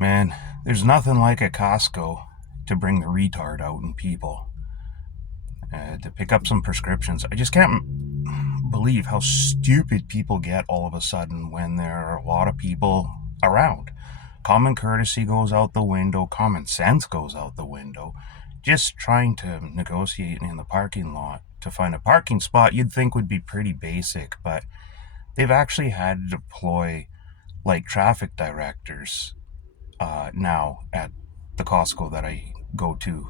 Man, there's nothing like a Costco to bring the retard out in people, to pick up some prescriptions. I just can't believe how stupid people get all of a sudden when there are a lot of people around. Common courtesy goes out the window, common sense goes out the window. Just trying to negotiate in the parking lot to find a parking spot you'd think would be pretty basic, but they've actually had to deploy like traffic directors now at the Costco that I go to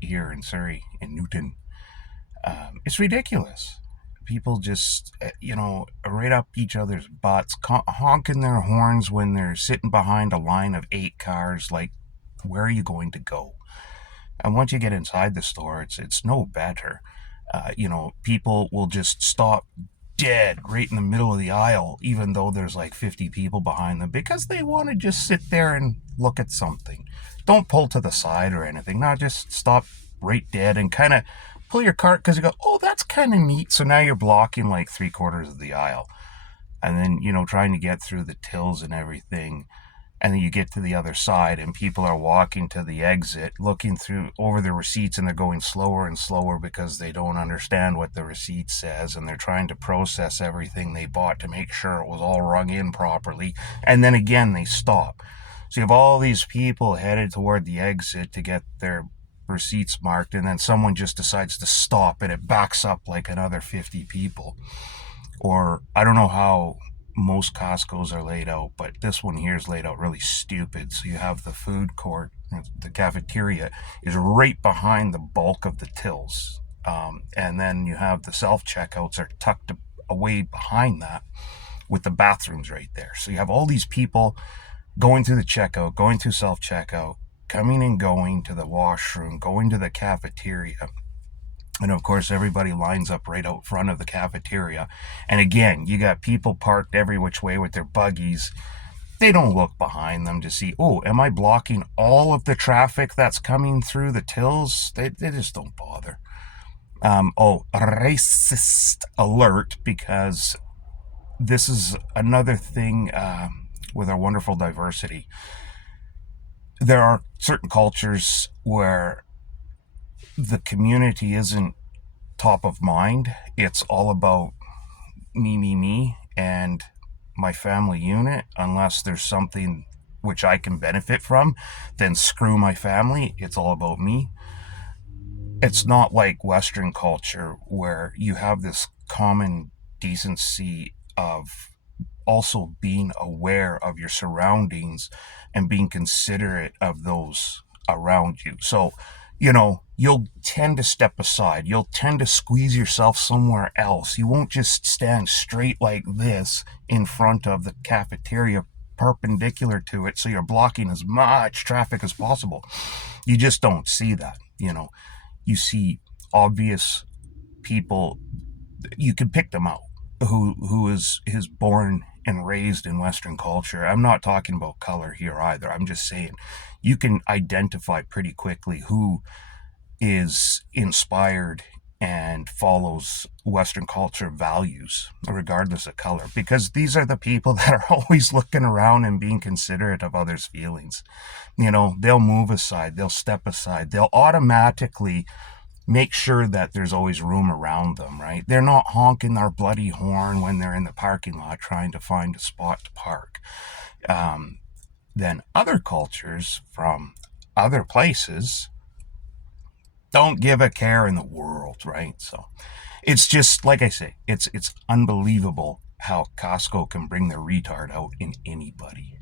here in Surrey, in Newton. It's ridiculous. People just, right up each other's butts, honking their horns when they're sitting behind a line of 8 cars. Like, where are you going to go? And once you get inside the store, it's no better. People will just stop dead right in the middle of the aisle, even though there's like 50 people behind them, because they want to just sit there and look at something. Don't pull to the side or anything. No, just stop right dead and kind of pull your cart because you go, oh, that's kind of neat. So now you're blocking like 3/4 of the aisle. And then, trying to get through the tills and everything, and then you get to the other side and people are walking to the exit looking through over the receipts, and they're going slower and slower because they don't understand what the receipt says, and they're trying to process everything they bought to make sure it was all rung in properly, and then again they stop. So you have all these people headed toward the exit to get their receipts marked, and then someone just decides to stop and it backs up like another 50 people. Or I don't know how most Costco's are laid out, but this one here is laid out really stupid. So you have the food court, the cafeteria is right behind the bulk of the tills. And then you have the self checkouts are tucked away behind that with the bathrooms right there. So you have all these people going through the checkout, going through self checkout, coming and going to the washroom, going to the cafeteria. And of course, everybody lines up right out front of the cafeteria. And again, you got people parked every which way with their buggies. They don't look behind them to see, oh, am I blocking all of the traffic that's coming through the tills? They just don't bother. Racist alert, because this is another thing with our wonderful diversity. There are certain cultures where the community isn't top of mind. It's all about me, and my family unit. Unless there's something which I can benefit from, then screw my family. It's all about me. It's not like Western culture where you have this common decency of also being aware of your surroundings and being considerate of those around you. So, you'll tend to step aside. You'll tend to squeeze yourself somewhere else. You won't just stand straight like this in front of the cafeteria perpendicular to it, so you're blocking as much traffic as possible. You just don't see that. You see obvious people. You can pick them out who is born and raised in Western culture. I'm not talking about color here either. I'm just saying you can identify pretty quickly who is inspired and follows Western culture values, regardless of color, because these are the people that are always looking around and being considerate of others' feelings. They'll move aside, they'll step aside, they'll automatically make sure that there's always room around them, right? They're not honking their bloody horn when they're in the parking lot trying to find a spot to park. Then other cultures from other places don't give a care in the world, right? So it's just like I say, it's unbelievable how Costco can bring their retard out in anybody.